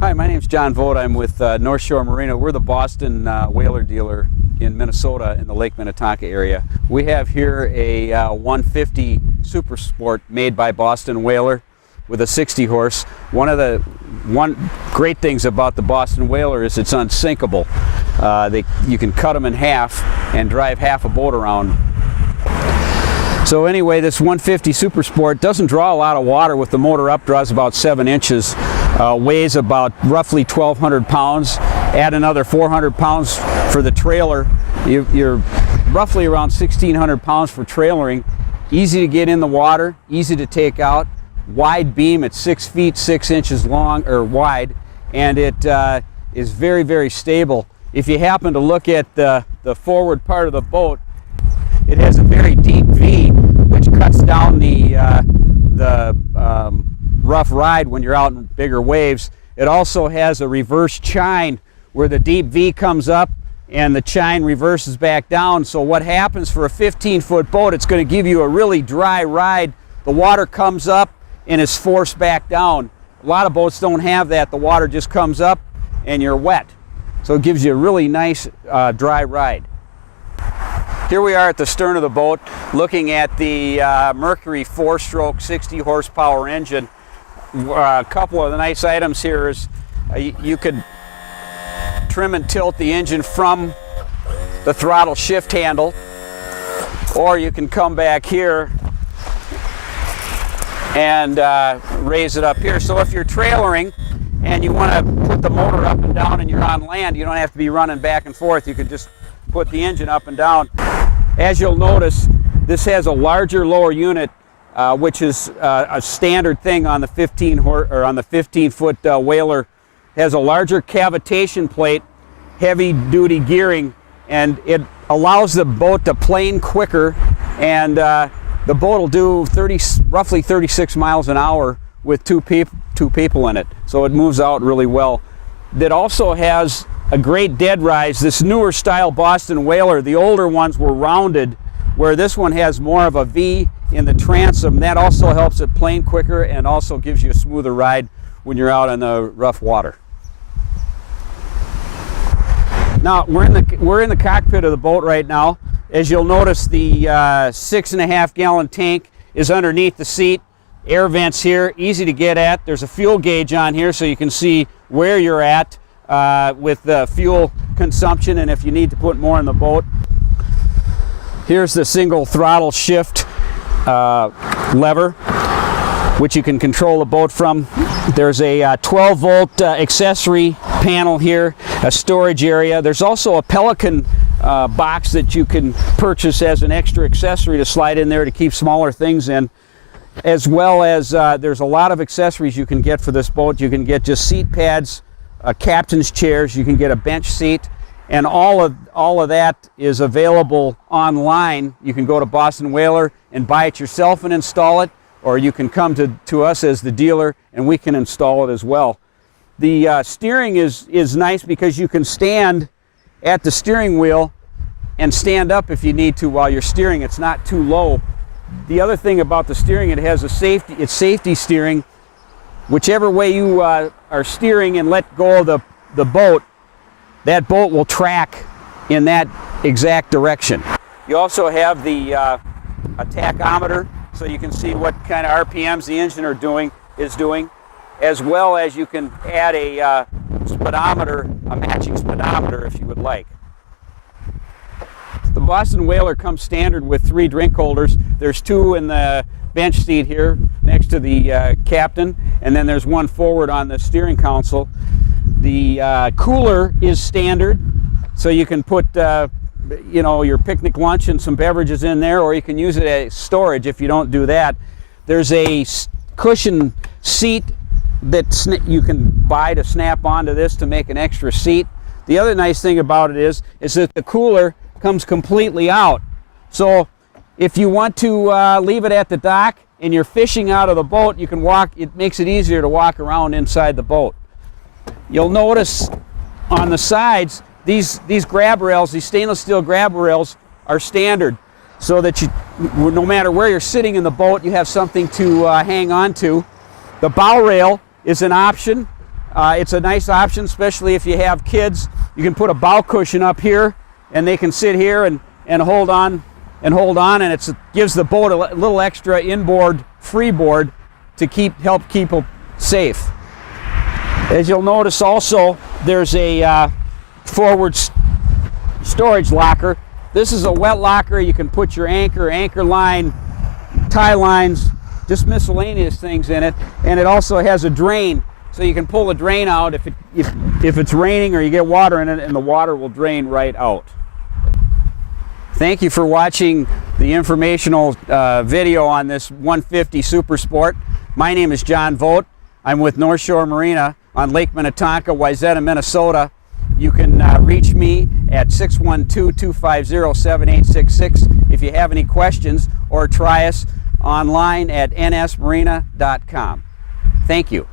Hi, my name's John Vogt. I'm with North Shore Marina. We're the Boston whaler dealer in Minnesota in the Lake Minnetonka area. We have here a 150 Super Sport made by Boston Whaler with a 60 horse. One great things about the Boston Whaler is it's unsinkable. You can cut them in half and drive half a boat around. So anyway, this 150 Super Sport doesn't draw a lot of water with the motor up, draws about 7 inches, weighs about roughly 1,200 pounds. Add another 400 pounds for the trailer. You're roughly around 1,600 pounds for trailering. Easy to get in the water, easy to take out. Wide beam at 6 feet 6 inches long or wide, and it is very, very stable. If you happen to look at the forward part of the boat, it has a very deep V, which cuts down the rough ride when you're out in bigger waves. It also has a reverse chine where the deep V comes up and the chine reverses back down. So what happens for a 15-foot boat, it's going to give you a really dry ride. The water comes up and is forced back down. A lot of boats don't have that. The water just comes up and you're wet. So it gives you a really nice dry ride. Here we are at the stern of the boat looking at the Mercury 4-stroke 60 horsepower engine. A couple of the nice items here is you could trim and tilt the engine from the throttle shift handle, or you can come back here and raise it up here. So if you're trailering and you want to put the motor up and down and you're on land, you don't have to be running back and forth. You can just put the engine up and down. As you'll notice, this has a larger lower unit, which is a standard thing on the 15-foot whaler. It has a larger cavitation plate, heavy-duty gearing, and it allows the boat to plane quicker, and the boat will do roughly 36 miles an hour with two people in it, so it moves out really well. It also has a great dead rise. This newer style Boston Whaler, the older ones were rounded, where this one has more of a V in the transom. That also helps it plane quicker and also gives you a smoother ride when you're out in the rough water. Now we're in the cockpit of the boat right now. As you'll notice, the 6.5 gallon tank is underneath the seat. Air vents here, easy to get at. There's a fuel gauge on here so you can see where you're at with the fuel consumption and if you need to put more in the boat. Here's the single throttle shift lever, which you can control the boat from. There's a 12-volt accessory panel here, a storage area. There's also a Pelican box that you can purchase as an extra accessory to slide in there to keep smaller things in, as well as there's a lot of accessories you can get for this boat. You can get just seat pads, captain's chairs, you can get a bench seat, and all of that is available online. You can go to Boston Whaler and buy it yourself and install it, or you can come to us as the dealer and we can install it as well. The steering is nice because you can stand at the steering wheel and stand up if you need to while you're steering. It's not too low. The other thing about the steering, it has it's safety steering. Whichever way you are steering and let go of the boat, that boat will track in that exact direction. You also have the a tachometer, so you can see what kind of RPMs the engine is doing, as well as you can add a speedometer, a matching speedometer if you would like. The Boston Whaler comes standard with 3 drink holders. There's 2 in the bench seat here next to the captain, and then there's 1 forward on the steering console. The cooler is standard, so you can put your picnic lunch and some beverages in there, or you can use it as storage if you don't do that. There's a cushion seat that you can buy to snap onto this to make an extra seat. The other nice thing about it is that the cooler comes completely out. So if you want to leave it at the dock and you're fishing out of the boat, you can walk. It makes it easier to walk around inside the boat. You'll notice on the sides, these grab rails, these stainless steel grab rails are standard, so that no matter where you're sitting in the boat, you have something to hang on to. The bow rail is an option. It's a nice option, especially if you have kids. You can put a bow cushion up here, and they can sit here and hold on, and it gives the boat a little extra inboard freeboard to help keep them safe. As you'll notice also, there's a forward storage locker. This is a wet locker. You can put your anchor line, tie lines, just miscellaneous things in it, and it also has a drain, so you can pull the drain out if it's raining or you get water in it, and the water will drain right out. Thank you for watching the informational video on this 150 Super Sport. My name is John Vogt. I'm with North Shore Marina on Lake Minnetonka, Wayzata, Minnesota. You can reach me at 612-250-7866 if you have any questions, or try us online at nsmarina.com. Thank you.